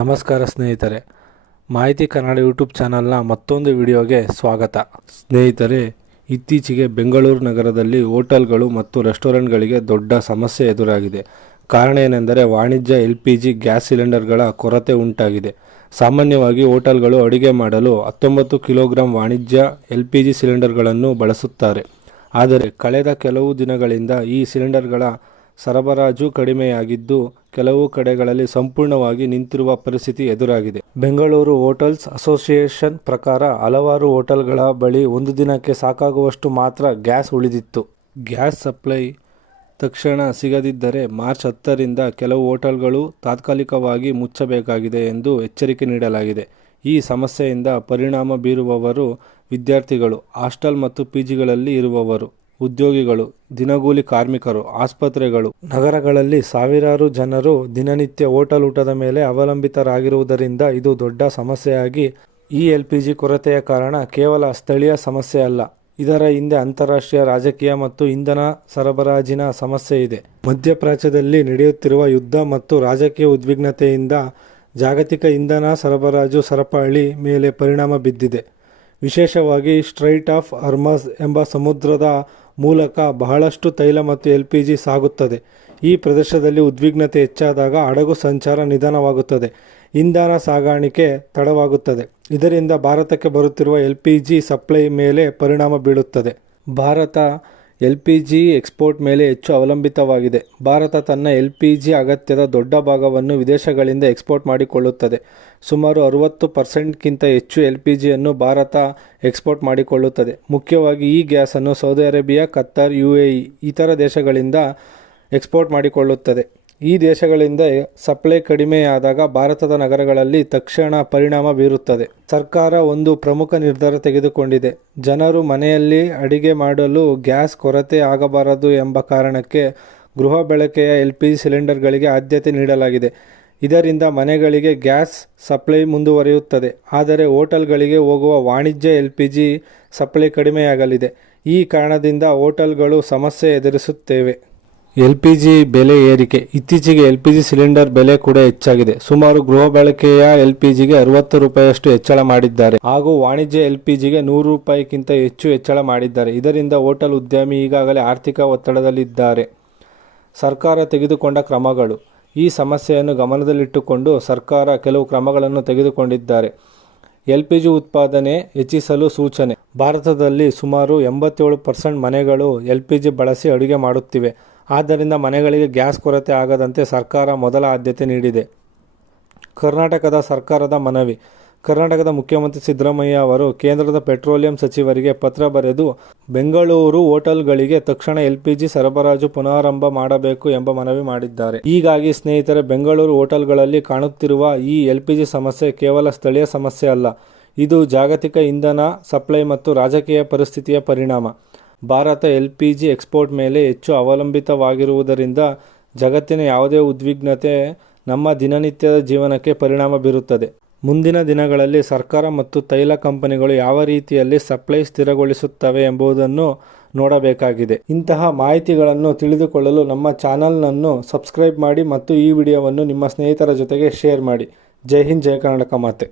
ನಮಸ್ಕಾರ ಸ್ನೇಹಿತರೆ, ಮಾಹಿತಿ ಕನ್ನಡ ಯೂಟ್ಯೂಬ್ ಚಾನಲ್ನ ಮತ್ತೊಂದು ವಿಡಿಯೋಗೆ ಸ್ವಾಗತ. ಸ್ನೇಹಿತರೆ, ಇತ್ತೀಚೆಗೆ ಬೆಂಗಳೂರು ನಗರದಲ್ಲಿ ಹೋಟೆಲ್ಗಳು ಮತ್ತು ರೆಸ್ಟೋರೆಂಟ್ಗಳಿಗೆ ದೊಡ್ಡ ಸಮಸ್ಯೆ ಎದುರಾಗಿದೆ. ಕಾರಣ ಏನೆಂದರೆ ವಾಣಿಜ್ಯ LPG ಗ್ಯಾಸ್ ಸಿಲಿಂಡರ್ಗಳ ಕೊರತೆ ಉಂಟಾಗಿದೆ. ಸಾಮಾನ್ಯವಾಗಿ ಹೋಟೆಲ್ಗಳು ಅಡುಗೆ ಮಾಡಲು 19 ಕಿಲೋಗ್ರಾಂ ವಾಣಿಜ್ಯ LPG ಸಿಲಿಂಡರ್ಗಳನ್ನು ಬಳಸುತ್ತಾರೆ. ಆದರೆ ಕಳೆದ ಕೆಲವು ದಿನಗಳಿಂದ ಈ ಸಿಲಿಂಡರ್ಗಳ ಸರಬರಾಜು ಕಡಿಮೆಯಾಗಿದ್ದು ಕೆಲವು ಕಡೆಗಳಲ್ಲಿ ಸಂಪೂರ್ಣವಾಗಿ ನಿಂತಿರುವ ಪರಿಸ್ಥಿತಿ ಎದುರಾಗಿದೆ. ಬೆಂಗಳೂರು ಹೋಟೆಲ್ಸ್ ಅಸೋಸಿಯೇಷನ್ ಪ್ರಕಾರ ಹಲವಾರು ಹೋಟೆಲ್ಗಳ ಬಳಿ ಒಂದು ದಿನಕ್ಕೆ ಸಾಕಾಗುವಷ್ಟು ಮಾತ್ರ ಗ್ಯಾಸ್ ಉಳಿದಿತ್ತು. ಗ್ಯಾಸ್ ಸಪ್ಲೈ ತಕ್ಷಣ ಸಿಗದಿದ್ದರೆ ಮಾರ್ಚ್ 10ರಿಂದ ಕೆಲವು ಹೋಟೆಲ್ಗಳು ತಾತ್ಕಾಲಿಕವಾಗಿ ಮುಚ್ಚಬೇಕಾಗಿದೆ ಎಂದು ಎಚ್ಚರಿಕೆ ನೀಡಲಾಗಿದೆ. ಈ ಸಮಸ್ಯೆಯಿಂದ ಪರಿಣಾಮ ಬೀರುವವರು ವಿದ್ಯಾರ್ಥಿಗಳು, ಹಾಸ್ಟೆಲ್ ಮತ್ತು PGಗಳಲ್ಲಿ ಇರುವವರು, ಉದ್ಯೋಗಿಗಳು, ದಿನಗೂಲಿ ಕಾರ್ಮಿಕರು, ಆಸ್ಪತ್ರೆಗಳು. ನಗರಗಳಲ್ಲಿ ಸಾವಿರಾರು ಜನರು ದಿನನಿತ್ಯ ಹೋಟೆಲ್ ಊಟದ ಮೇಲೆ ಅವಲಂಬಿತರಾಗಿರುವುದರಿಂದ ಇದು ದೊಡ್ಡ ಸಮಸ್ಯೆಯಾಗಿ ಈ LPG ಕೊರತೆಯ ಕಾರಣ ಕೇವಲ ಸ್ಥಳೀಯ ಸಮಸ್ಯೆ ಅಲ್ಲ, ಇದರ ಹಿಂದೆ ಅಂತಾರಾಷ್ಟ್ರೀಯ ರಾಜಕೀಯ ಮತ್ತು ಇಂಧನ ಸರಬರಾಜಿನ ಸಮಸ್ಯೆ ಇದೆ. ಮಧ್ಯಪ್ರಾಚ್ಯದಲ್ಲಿ ನಡೆಯುತ್ತಿರುವ ಯುದ್ಧ ಮತ್ತು ರಾಜಕೀಯ ಉದ್ವಿಗ್ನತೆಯಿಂದ ಜಾಗತಿಕ ಇಂಧನ ಸರಬರಾಜು ಸರಪಳಿ ಮೇಲೆ ಪರಿಣಾಮ ಬಿದ್ದಿದೆ. ವಿಶೇಷವಾಗಿ ಸ್ಟ್ರೈಟ್ ಆಫ್ ಹಾರ್ಮಜ್ ಎಂಬ ಸಮುದ್ರದ ಮೂಲಕ ಬಹಳಷ್ಟು ತೈಲ ಮತ್ತು LPG ಸಾಗುತ್ತದೆ. ಈ ಪ್ರದೇಶದಲ್ಲಿ ಉದ್ವಿಗ್ನತೆ ಹೆಚ್ಚಾದಾಗ ಹಡಗು ಸಂಚಾರ ನಿಧಾನವಾಗುತ್ತದೆ, ಇಂಧನ ಸಾಗಾಣಿಕೆ ತಡವಾಗುತ್ತದೆ. ಇದರಿಂದ ಭಾರತಕ್ಕೆ ಬರುತ್ತಿರುವ LPG ಸಪ್ಲೈ ಮೇಲೆ ಪರಿಣಾಮ ಬೀಳುತ್ತದೆ. ಭಾರತ LPG ಎಕ್ಸ್ಪೋರ್ಟ್ ಮೇಲೆ ಹೆಚ್ಚು ಅವಲಂಬಿತವಾಗಿದೆ. ಭಾರತ ತನ್ನ LPG ಅಗತ್ಯದ ದೊಡ್ಡ ಭಾಗವನ್ನು ವಿದೇಶಗಳಿಂದ ಎಕ್ಸ್ಪೋರ್ಟ್ ಮಾಡಿಕೊಳ್ಳುತ್ತದೆ. ಸುಮಾರು 60%ಕ್ಕಿಂತ ಹೆಚ್ಚು LPGಯನ್ನು ಭಾರತ ಎಕ್ಸ್ಪೋರ್ಟ್ ಮಾಡಿಕೊಳ್ಳುತ್ತದೆ. ಮುಖ್ಯವಾಗಿ ಈ ಗ್ಯಾಸನ್ನು ಸೌದಿ ಅರೇಬಿಯಾ, ಕತಾರ್, UAE ಇತರ ದೇಶಗಳಿಂದ ಎಕ್ಸ್ಪೋರ್ಟ್ ಮಾಡಿಕೊಳ್ಳುತ್ತದೆ. ಈ ದೇಶಗಳಿಂದ ಸಪ್ಲೈ ಕಡಿಮೆಯಾದಾಗ ಭಾರತದ ನಗರಗಳಲ್ಲಿ ತಕ್ಷಣ ಪರಿಣಾಮ ಬೀರುತ್ತದೆ. ಸರ್ಕಾರ ಒಂದು ಪ್ರಮುಖ ನಿರ್ಧಾರ ತೆಗೆದುಕೊಂಡಿದೆ. ಜನರು ಮನೆಯಲ್ಲಿ ಅಡಿಗೆ ಮಾಡಲು ಗ್ಯಾಸ್ ಕೊರತೆ ಆಗಬಾರದು ಎಂಬ ಕಾರಣಕ್ಕೆ ಗೃಹ ಬಳಕೆಯ LPG ಸಿಲಿಂಡರ್ಗಳಿಗೆ ಆದ್ಯತೆ ನೀಡಲಾಗಿದೆ. ಇದರಿಂದ ಮನೆಗಳಿಗೆ ಗ್ಯಾಸ್ ಸಪ್ಲೈ ಮುಂದುವರಿಯುತ್ತದೆ. ಆದರೆ ಹೋಟೆಲ್ಗಳಿಗೆ ಹೋಗುವ ವಾಣಿಜ್ಯ LPG ಸಪ್ಲೈ ಕಡಿಮೆಯಾಗಲಿದೆ. ಈ ಕಾರಣದಿಂದ ಹೋಟೆಲ್ಗಳು ಸಮಸ್ಯೆ ಎದುರಿಸುತ್ತವೆ. LPG ಬೆಲೆ ಏರಿಕೆ. ಇತ್ತೀಚೆಗೆ LPG ಸಿಲಿಂಡರ್ ಬೆಲೆ ಕೂಡ ಹೆಚ್ಚಾಗಿದೆ. ಸುಮಾರು ಗೃಹ ಬಳಕೆಯ LPGಗೆ 60 ರೂಪಾಯಿಯಷ್ಟು ಹೆಚ್ಚಳ ಮಾಡಿದ್ದಾರೆ ಹಾಗೂ ವಾಣಿಜ್ಯ LPGಗೆ 100 ರೂಪಾಯಿಗಿಂತ ಹೆಚ್ಚು ಹೆಚ್ಚಳ ಮಾಡಿದ್ದಾರೆ. ಇದರಿಂದ ಹೋಟೆಲ್ ಉದ್ಯಮಿ ಈಗಾಗಲೇ ಆರ್ಥಿಕ ಒತ್ತಡದಲ್ಲಿದ್ದಾರೆ. ಸರ್ಕಾರ ತೆಗೆದುಕೊಂಡ ಕ್ರಮಗಳು. ಈ ಸಮಸ್ಯೆಯನ್ನು ಗಮನದಲ್ಲಿಟ್ಟುಕೊಂಡು ಸರ್ಕಾರ ಕೆಲವು ಕ್ರಮಗಳನ್ನು ತೆಗೆದುಕೊಂಡಿದ್ದಾರೆ. LPG ಉತ್ಪಾದನೆ ಹೆಚ್ಚಿಸಲು ಸೂಚನೆ. ಭಾರತದಲ್ಲಿ ಸುಮಾರು 87% ಮನೆಗಳು LPG ಬಳಸಿ ಅಡುಗೆ ಮಾಡುತ್ತಿವೆ. ಆದ್ದರಿಂದ ಮನೆಗಳಿಗೆ ಗ್ಯಾಸ್ ಕೊರತೆ ಆಗದಂತೆ ಸರ್ಕಾರ ಮೊದಲ ಆದ್ಯತೆ ನೀಡಿದೆ. ಕರ್ನಾಟಕದ ಸರ್ಕಾರದ ಮನವಿ. ಕರ್ನಾಟಕದ ಮುಖ್ಯಮಂತ್ರಿ ಸಿದ್ದರಾಮಯ್ಯ ಅವರು ಕೇಂದ್ರದ ಪೆಟ್ರೋಲಿಯಂ ಸಚಿವರಿಗೆ ಪತ್ರ ಬರೆದು ಬೆಂಗಳೂರು ಹೋಟೆಲ್ಗಳಿಗೆ ತಕ್ಷಣ LPG ಸರಬರಾಜು ಪುನರಾರಂಭ ಮಾಡಬೇಕು ಎಂಬ ಮನವಿ ಮಾಡಿದ್ದಾರೆ. ಹೀಗಾಗಿ ಸ್ನೇಹಿತರೆ, ಬೆಂಗಳೂರು ಹೋಟೆಲ್ಗಳಲ್ಲಿ ಕಾಣುತ್ತಿರುವ ಈ LPG ಸಮಸ್ಯೆ ಕೇವಲ ಸ್ಥಳೀಯ ಸಮಸ್ಯೆ ಅಲ್ಲ, ಇದು ಜಾಗತಿಕ ಇಂಧನ ಸಪ್ಲೈ ಮತ್ತು ರಾಜಕೀಯ ಪರಿಸ್ಥಿತಿಯ ಪರಿಣಾಮ. ಭಾರತ LPG ಎಕ್ಸ್ಪೋರ್ಟ್ ಮೇಲೆ ಹೆಚ್ಚು ಅವಲಂಬಿತವಾಗಿರುವುದರಿಂದ ಜಗತ್ತಿನ ಯಾವುದೇ ಉದ್ವಿಗ್ನತೆ ನಮ್ಮ ದಿನನಿತ್ಯದ ಜೀವನಕ್ಕೆ ಪರಿಣಾಮ ಬೀರುತ್ತದೆ. ಮುಂದಿನ ದಿನಗಳಲ್ಲಿ ಸರ್ಕಾರ ಮತ್ತು ತೈಲ ಕಂಪನಿಗಳು ಯಾವ ರೀತಿಯಲ್ಲಿ ಸಪ್ಲೈ ಸ್ಥಿರಗೊಳಿಸುತ್ತವೆ ಎಂಬುದನ್ನು ನೋಡಬೇಕಾಗಿದೆ. ಇಂತಹ ಮಾಹಿತಿಗಳನ್ನು ತಿಳಿದುಕೊಳ್ಳಲು ನಮ್ಮ ಚಾನಲ್ನನ್ನು ಸಬ್ಸ್ಕ್ರೈಬ್ ಮಾಡಿ ಮತ್ತು ಈ ವಿಡಿಯೋವನ್ನು ನಿಮ್ಮ ಸ್ನೇಹಿತರ ಜೊತೆಗೆ ಶೇರ್ ಮಾಡಿ. ಜೈ ಹಿಂದ್, ಜೈ ಕರ್ನಾಟಕ ಮಾತೆ.